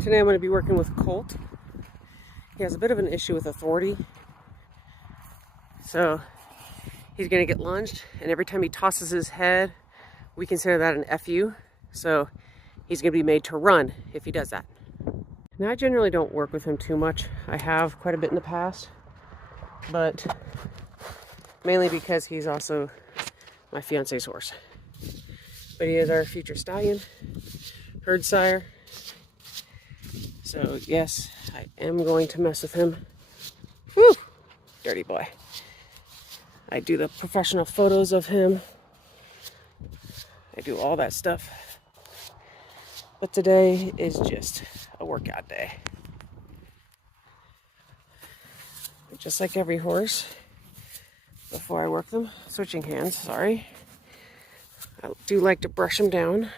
Today I'm going to be working with Colt. He has a bit of an issue with authority. So he's going to get lunged, and every time he tosses his head, we consider that an FU. So he's going to be made to run if he does that. Now, I generally don't work with him too much. I have quite a bit in the past, but mainly because he's also my fiance's horse. But he is our future stallion, herd sire. So yes, I am going to mess with him. Whew, dirty boy. I do the professional photos of him. I do all that stuff. But today is just a workout day. Just like every horse, before I work them, switching hands, sorry. I do like to brush them down.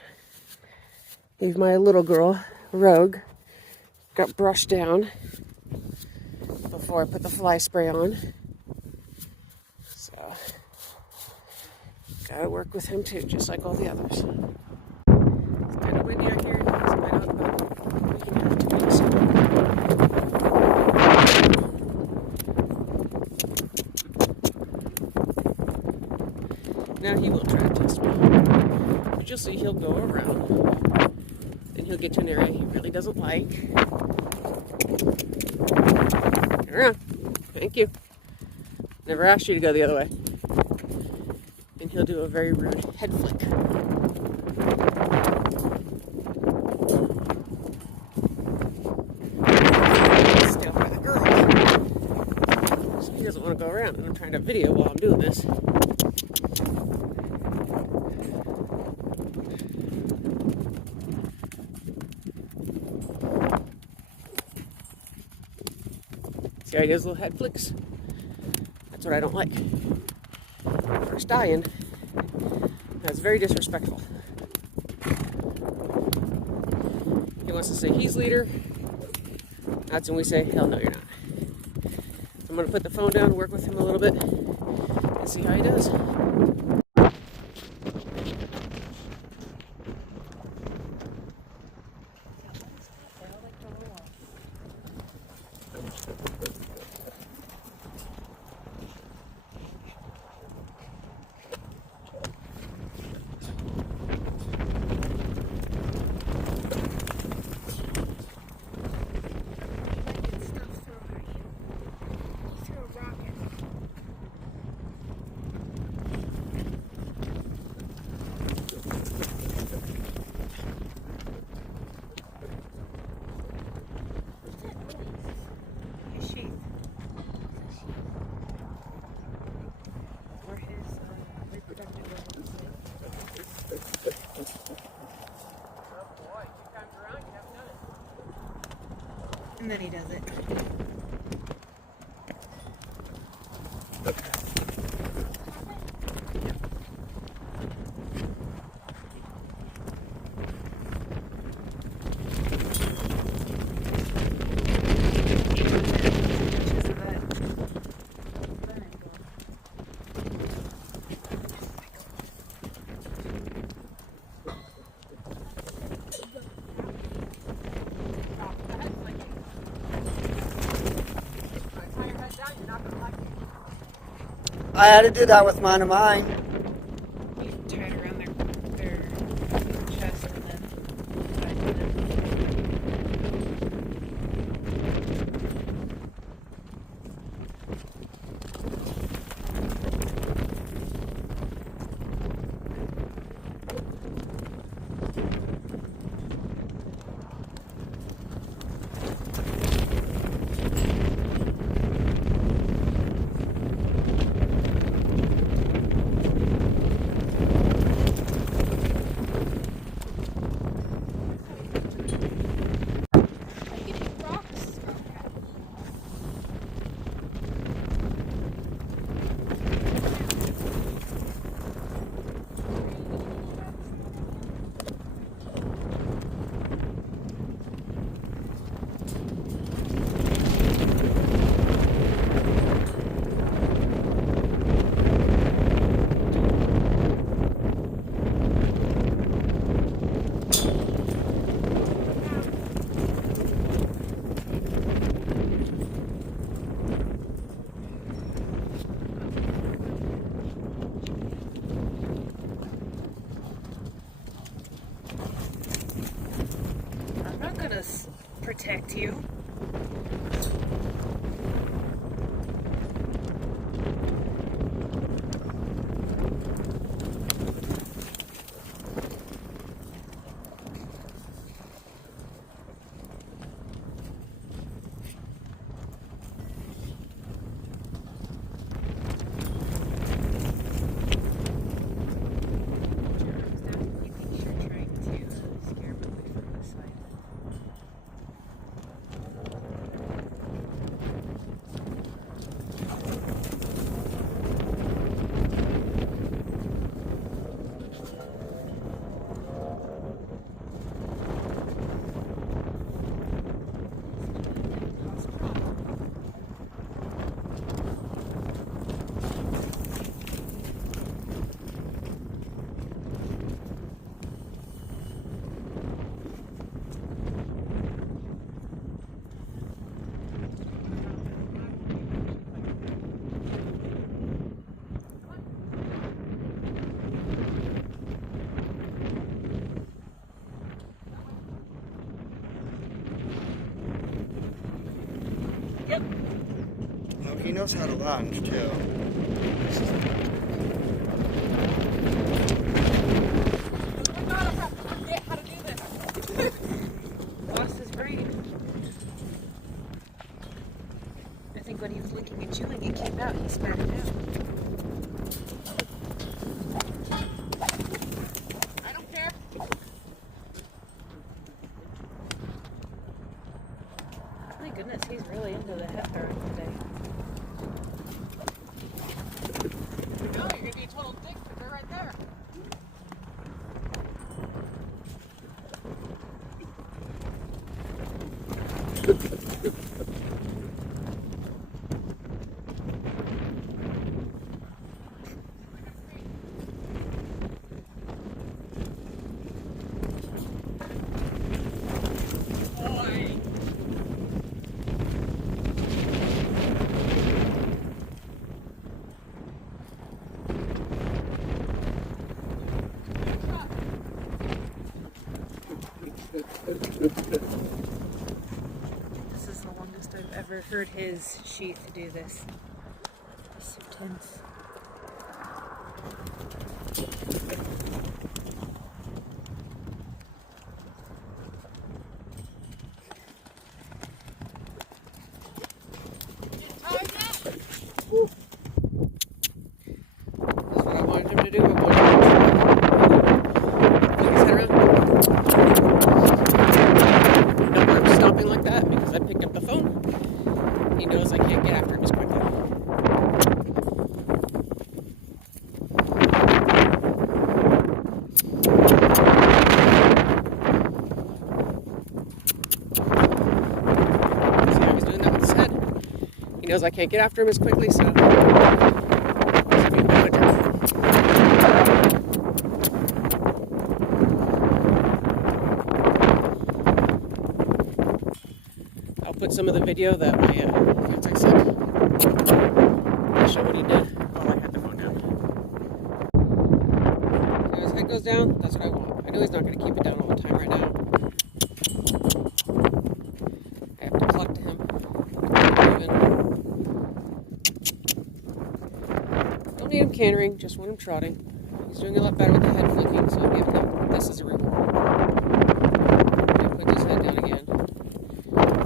Leave my little girl, Rogue, got brushed down before I put the fly spray on. So, gotta work with him too, just like all the others. It's kind of windy out here, so I might about we can have 2 weeks. Now he will try to test me. But you'll see he'll go around. Then he'll get to an area he really doesn't like. Turn around. Thank you. Never asked you to go the other way. And he'll do a very rude head flick. Stay off by the girls. So he doesn't want to go around, and I'm trying to video while I'm doing this. See how he does little head flicks? That's what I don't like. For a stallion, that's very disrespectful. He wants to say he's leader. That's when we say, hell no, you're not. So I'm going to put the phone down, work with him a little bit, and see how he does. And then he does it. I had to do that with mine and mine. You tie it around their chest and then tie it to them. us protect you. Yep. No, he knows how to lunge too. How to do this. Lost his brain. I think when he was looking at you and it came out, he spat it out. I don't care. My goodness, he's really into the head throwing today. No, you're gonna be a total dick, but they're right there. This is the longest I've ever heard his sheath do this. It's so tense. That's what I wanted him to do. I wanted him to flick his head around. Don't let him stomping like that because I picked up the phone. He knows I can't get after him as quickly. See how he's doing that with his head? He knows I can't get after him as quickly, so he's doing a good job. I'll put some of the video that my fiance sent. I'll show what he did while I had the phone down. So his head goes down, that's what I want. I know he's not going to keep it down all the time right now. I have to cluck to him. Don't need him cantering, just want him trotting. He's doing a lot better with the head flicking, so I'm giving him this as a reward. And put his head down again.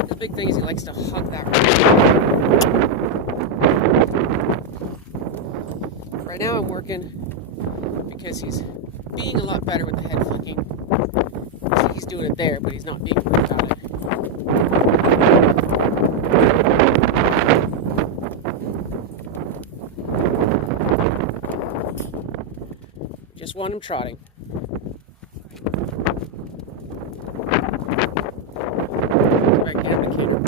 The big thing is he likes to hug that rope. Right now I'm working because he's being a lot better with the head flicking. See, he's doing it there, but he's not being rude about it. Just want him trotting. Right, get him to canter.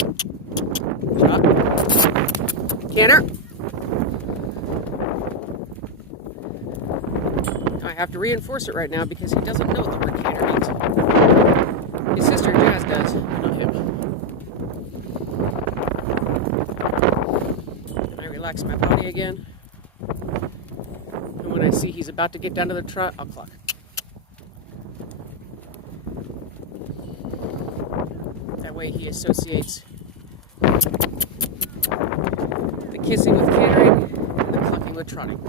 Trot. Canter. I have to reinforce it right now because he doesn't know what the word canter means. His sister Jazz does, but not him. And I relax my body again. And when I see he's about to get down to the trot, I'll cluck. way he associates the kissing with cantering and the clucking with trotting.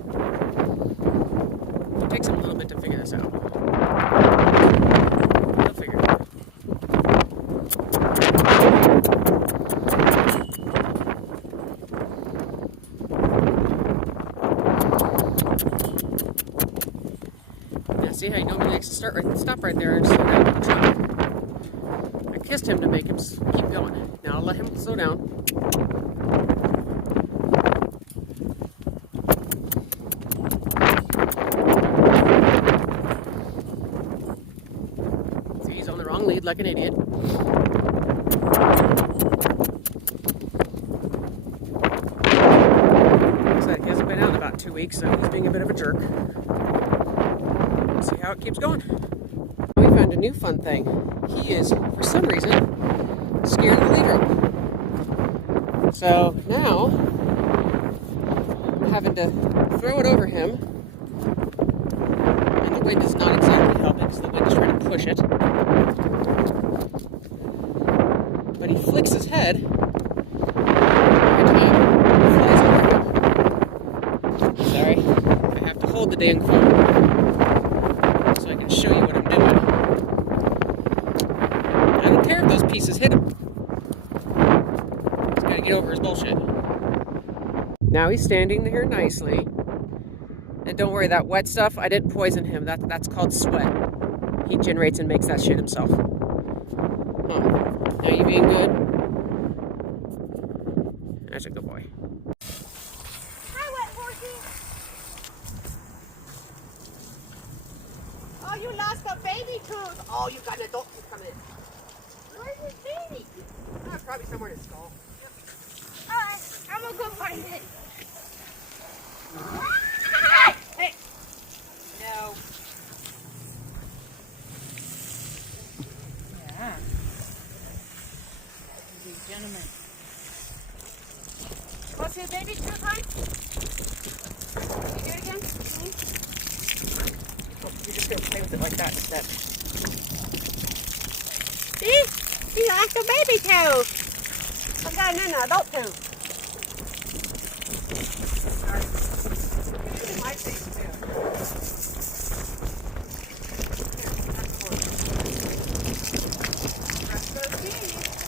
It takes him a little bit to figure this out. He'll figure it out. Now see how he normally likes to stop right there and slow down to the trot. I kissed him to make him keep going. Now I'll let him slow down. See, he's on the wrong lead like an idiot. Looks like he hasn't been out in about 2 weeks, so he's being a bit of a jerk. See how it keeps going. We found a new fun thing. He is, for some reason, scared of the lead rope. So now, I'm having to throw it over him. And the wind is not exactly helping because the wind is trying to push it. But he flicks his head every time he flies over him. Sorry, I have to hold the dang phone so I can show you what I'm doing. I don't care if those pieces hit him. He's got to get over his bullshit. Now he's standing there nicely. And don't worry, that wet stuff, I didn't poison him. That's called sweat. He generates and makes that shit himself. Huh. Now you being good? That's a good boy. Hi, wet horsey. Oh, you lost a baby tooth. Oh, you got an adult tooth coming in. Where's his baby? Probably somewhere in his skull. Alright, I'm gonna go find it. Hey. No. Yeah. These gentlemen. Want to see a baby tooth, hon? Can you do it again? Oh, you're just going to play with it like that instead. See? He lost a baby tooth. I've got an adult tooth. My face, too. Brush those teeth.